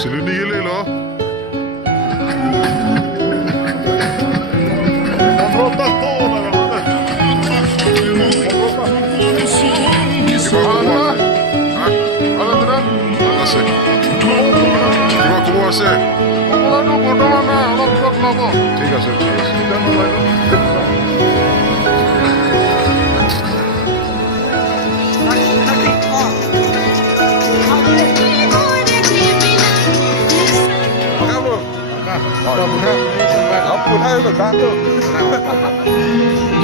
ছেলে নিয়ে গেলে এলো কিবা ক'ব আছে ঠিক আছে ঠিক আছে Aku dah, aku dah, aku dah.